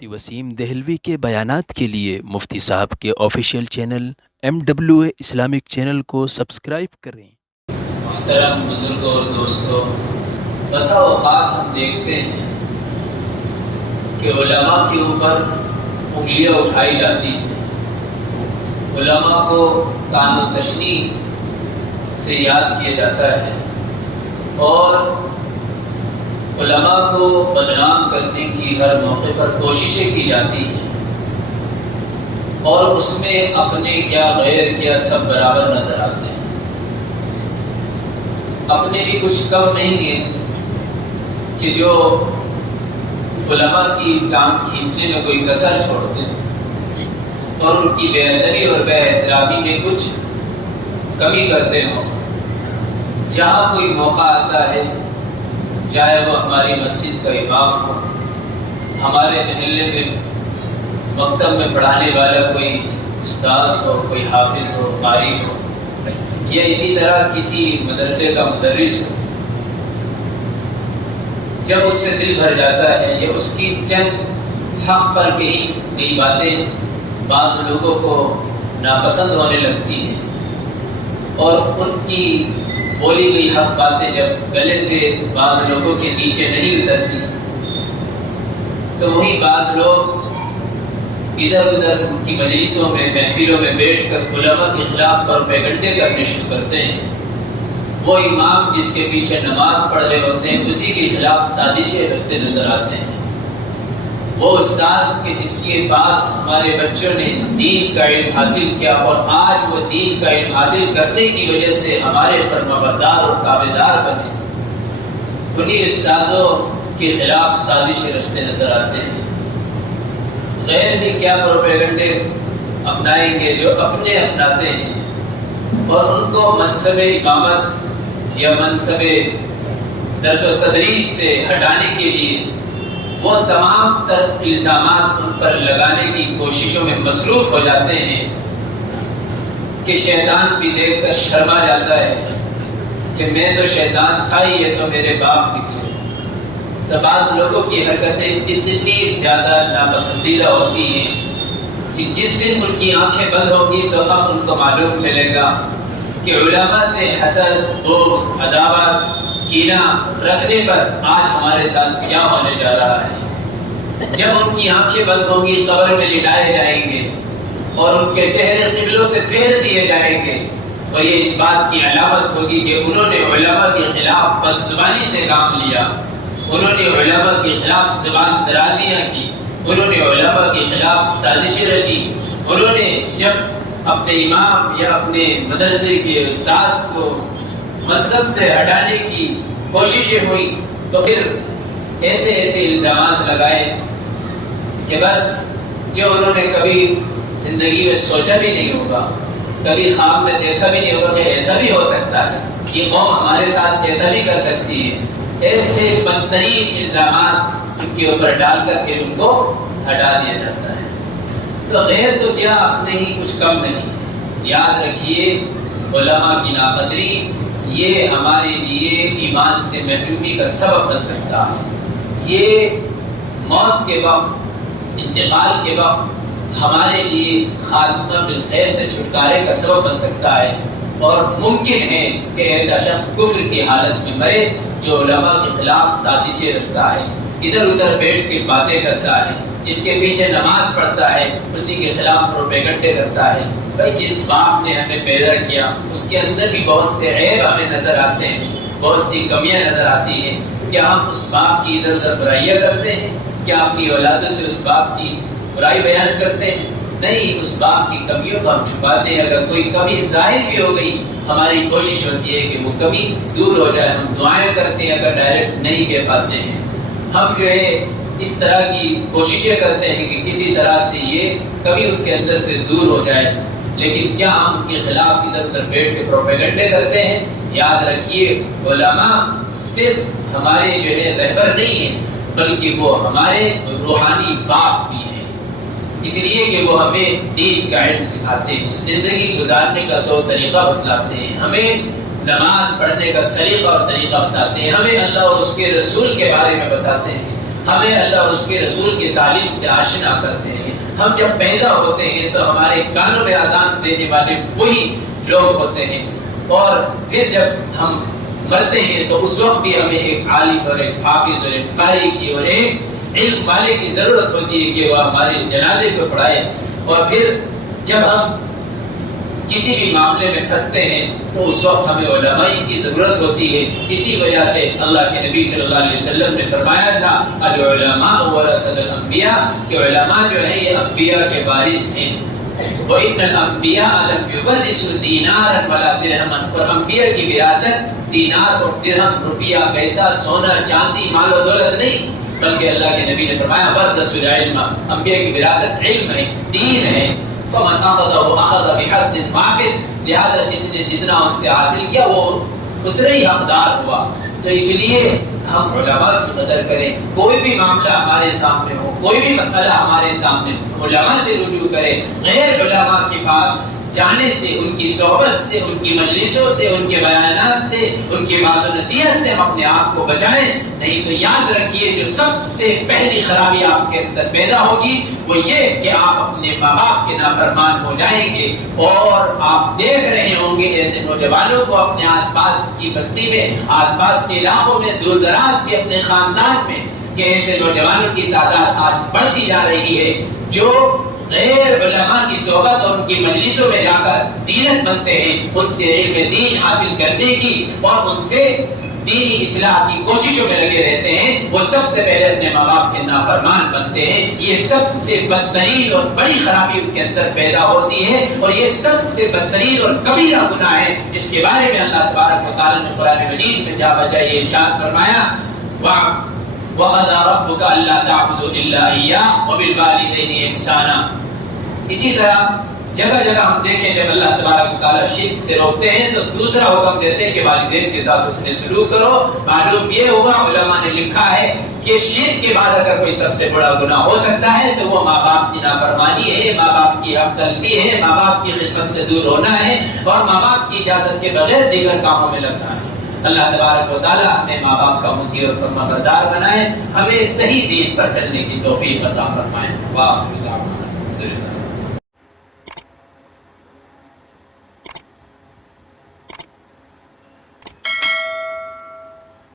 مفتی وسیم دہلوی کے بیانات کے لیے مفتی صاحب کے official channel MWA Islamic channel کو سبسکرائب کریں۔ محترم بزرگوں اور دوستوں، بسا اوقات ہم دیکھتے ہیں کہ علماء کے اوپر انگلیاں اٹھائی جاتی ہیں، علماء کو طعن و تشنیع سے یاد کیا جاتا ہے اور علماء کو بدنام کرنے کی ہر موقع پر کوششیں کی جاتی ہیں، اور اس میں اپنے کیا غیر کیا سب برابر نظر آتے ہیں۔ اپنے بھی کچھ کم نہیں ہے کہ جو علماء کی ٹانگ کھینچنے میں کوئی کسر چھوڑتے ہیں اور ان کی بے ادبی اور بے احترامی میں کچھ کمی کرتے ہوں۔ جہاں کوئی موقع آتا ہے، چاہے وہ ہماری مسجد کا امام ہو، ہمارے محلے میں مکتب میں پڑھانے والا کوئی استاذ ہو، کوئی حافظ ہو، قاری ہو، یا اسی طرح کسی مدرسے کا مدرس ہو، جب اس سے دل بھر جاتا ہے یا اس کی چند حق پر کہی گئی باتیں بعض لوگوں کو ناپسند ہونے لگتی ہیں اور ان کی بولی گئی حق باتیں جب گلے سے بعض لوگوں کے نیچے نہیں اترتی، تو وہی بعض لوگ ادھر ادھر ان کی مجلسوں میں، محفلوں میں بیٹھ کر علماء کے خلاف پروپیگنڈے کرنے شروع کرتے ہیں۔ وہ امام جس کے پیچھے نماز پڑھ رہے ہوتے ہیں، اسی کے خلاف سازشیں رچتے نظر آتے ہیں۔ وہ استاذ کے جس کے پاس ہمارے بچوں نے دین کا علم حاصل کیا اور آج وہ دین کا علم حاصل کرنے کی وجہ سے ہمارے فرمانبردار اور تابعدار بنے، انہی استاذوں کے خلاف سازشیں رچتے نظر آتے ہیں۔ غیر بھی کیا پروپیگنڈے اپنائیں گے جو اپنے اپناتے ہیں، اور ان کو منصب امامت یا منصب درس و تدریس سے ہٹانے کے لیے وہ تمام تر الزامات ان پر لگانے کی کوششوں میں مصروف ہو جاتے ہیں کہ شیطان بھی دیکھ کر شرما جاتا ہے کہ میں تو شیطان تھا ہی، یہ تو میرے باپ نکلے۔ تو بعض لوگوں کی حرکتیں اتنی زیادہ ناپسندیدہ ہوتی ہیں کہ جس دن ان کی آنکھیں بند ہوں گی تو اب ان کو معلوم چلے گا کہ علماء سے حسد، بغض، عداوت، کینہ رکھنے پر آج ہمارے ساتھ کیا ہونے جا رہا ہے۔ جب ان کی آنکھیں بند ہوں گی، قبر میں لٹائے جائیں گے اور ان کے چہرے قبلوں سے پھیر دیے جائیں گے، اور یہ اس بات کی علامت ہوگی کہ انہوں نے علماء کے خلاف بدزبانی سے کام لیا، انہوں نے علماء کے خلاف زبان درازیاں کی، انہوں نے علماء کے خلاف سازشیں رچی، انہوں نے جب اپنے امام یا اپنے مدرسے کے استاذ کو منصب سے ہٹانے کی کوششیں ہوئی تو پھر ایسے الزامات لگائے کہ بس جو انہوں نے کبھی زندگی میں سوچا بھی نہیں ہوگا، کبھی خواب میں دیکھا بھی نہیں ہوگا کہ ایسا بھی ہو سکتا ہے، یہ قوم ہمارے ساتھ ایسا بھی کر سکتی ہے، ایسے بدترین الزامات ان کے اوپر ڈال کر پھر ان کو ہٹا دیا جاتا ہے۔ تو غیر تو کیا اپنے ہی کچھ کم نہیں۔ یاد رکھیے، علماء کی ناقدری یہ ہمارے لیے ایمان سے محرومی کا سبب بن سکتا ہے، یہ موت کے وقت، انتقال کے وقت ہمارے لیے خاتمہ بالخیر سے چھٹکارے کا سبب بن سکتا ہے، اور ممکن ہے کہ ایسا شخص کفر کی حالت میں مرے جو علماء کے خلاف سازشیں رچتا ہے، ادھر ادھر بیٹھ کے باتیں کرتا ہے، جس کے پیچھے نماز پڑھتا ہے اسی کے خلاف پروپیگنڈے کرتا ہے۔ بھائی جس باپ نے ہمیں پیدا کیا اس کے اندر بھی بہت سے عیب ہمیں نظر آتے ہیں، بہت سی کمیاں نظر آتی ہیں، کیا ہم اس باپ کی ادھر ادھر برائیاں کرتے ہیں؟ کیا اپنی اولادوں سے اس باپ کی برائی بیان کرتے ہیں؟ نہیں، اس باپ کی کمیوں کو ہم چھپاتے ہیں۔ اگر کوئی کمی ظاہر بھی ہو گئی، ہماری کوشش ہوتی ہے کہ وہ کمی دور ہو جائے، ہم دعائیں کرتے ہیں، اگر ڈائریکٹ نہیں کہہ پاتے ہیں، ہم جو ہے اس طرح کی کوششیں کرتے ہیں کہ کسی طرح سے یہ کمی ان کے اندر سے دور ہو جائے، لیکن کیا ہم ان کے خلاف ادھر ادھر بیٹھ کے پروپیگنڈے کرتے ہیں؟ یاد رکھیے، علماء صرف ہمارے جو ہے رہبر نہیں ہیں، بلکہ وہ ہمارے روحانی باپ بھی ہیں، اس لیے کہ وہ ہمیں دین کا علم سکھاتے ہیں، زندگی گزارنے کا طور طریقہ بتلاتے ہیں، ہمیں نماز پڑھنے کا سلیقہ اور طریقہ بتاتے ہیں، ہمیں اللہ اور اس کے رسول کے بارے میں بتاتے ہیں، ہمیں اللہ اور اس کے رسول کی تعلیم سے آشنا کرتے ہیں. ہم جب پیدا ہوتے ہیں تو ہمارے کانوں میں اذان دینے والے وہی لوگ ہوتے ہیں، اور پھر جب ہم مرتے ہیں تو اس وقت بھی ہمیں ایک عالم اور ایک حافظ اور ایک قاری کی اور ایک علم والے کی ضرورت ہوتی ہے کہ وہ ہمارے جنازے کو پڑھائے. اور پھر جب ہم کسی بھی معاملے میں پھنستے ہیں تو اس وقت ہمیں علماء کی ضرورت ہوتی ہے. اسی وجہ سے اللہ کے نبی صلی اللہ علیہ وسلم نے فرمایا تھا العلماء ورثۃ الانبیاء، کہ علماء جو ہیں یہ انبیاء کے وارث ہیں. وَإِنَّ الْأَنْبِيَاءَ لَمْ يُوَرِّثُوا دِينَارًا وَلَا دِرْهَمًا، اور انبیاء کی وراثت دینار اور درہم، روپیہ، پیسہ، سونا، چاندی، مال و دولت نہیں، بلکہ اللہ کے نبی نے فرمایا وَرَثُوا الْعِلْمَ، انبیاء کی وراثت علم ہے، دین ہے. فَمَنْ أَخَذَهُ أَخَذَ بِحَظٍ وَافٍ، لہذا جس نے جتنا ان سے حاصل کیا وہ اتنا ہی حقدار ہوا. تو اس لیے ہم علماء کی قدر کریں. کوئی بھی معاملہ ہمارے سامنے ہو، کوئی بھی مسئلہ ہمارے سامنے، علماء سے رجوع کریں. غیر علماء کے پاس جانے سے، ان کی صحبت سے، ان کی مجلسوں سے، ان کے بیانات سے، ان کے واعظ و نصیحت سے ہم اپنے آپ کو بچائیں. نہیں تو یاد رکھیے جو سب سے پہلی خرابی آپ کے اندر پیدا ہوگی وہ یہ کہ آپ اپنے ماں باپ کے نافرمان ہو جائیں گے. اور آپ دیکھ رہے ہوں گے ایسے نوجوانوں کو اپنے آس پاس کی بستی میں، آس پاس کے علاقوں میں، دور دراز کے اپنے خاندان میں، کہ ایسے نوجوانوں کی تعداد آج بڑھتی جا رہی ہے جو غیر علماء کی صحبت اور ان کی مجلسوں میں جا کر زینت بنتے ہیں، ان سے علم دین حاصل کرنے کی اور ان سے دینی اصلاح کی کوششوں میں لگے رہتے ہیں. وہ سب سے پہلے اپنے ماں باپ کے نافرمان بنتے ہیں. یہ سب سے بدترین اور بڑی خرابی ان کے اندر پیدا ہوتی ہے، اور یہ سب سے بدترین اور کبیرہ گناہ ہے جس کے بارے میں اللہ تبارک و تعالی نے قرآن مجید میں جا بجا یہ ارشاد فرمایا وَقَضَىٰ رَبُّكَ أَلَّا تَعْبُدُوا إِلَّا إِيَّاهُ وَبِالْوَالِدَيْنِ إِحْسَانًا. اسی طرح جگہ جگہ ہم دیکھیں جب اللہ تبارک و تعالیٰ شرک سے روکتے ہیں تو دوسرا حکم دیتے ہیں کہ والدین کے ساتھ اس نے سلوک کرو. معلوم یہ ہوگا، علماء نے لکھا ہے کہ شرک کے بعد اگر کوئی سب سے بڑا گناہ ہو سکتا ہے تو وہ ماں باپ کی نافرمانی ہے، ماں باپ کی حق تلفی ہے، ماں باپ کی خدمت سے دور ہونا ہے، اور ماں باپ کی اجازت کے بغیر دیگر کاموں میں لگنا ہے. اللہ تبارک و تعالیٰ ہمیں ماں باپ کا مطیع اور فرما بردار بنائے، ہمیں صحیح دین پر چلنے کی توفیق عطا فرمائے. واہ